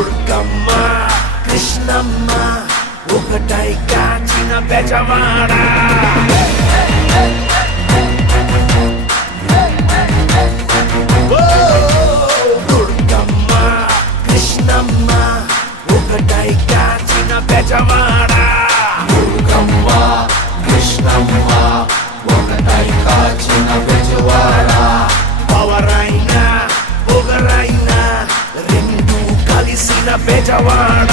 దుర్గమ్మ కృష్ణమ్మ ఒకటై కాచిన బెజవాడ దుర్గమ్మ కృష్ణమ్మ ఒకటై కాచిన బెజవాడ దుర్గమ్మ కృష్ణమ్మ ఒకటై కాచిన బెజవాడ పవరైనా పొగరైనా రెండు కలిసిన బెజవాడ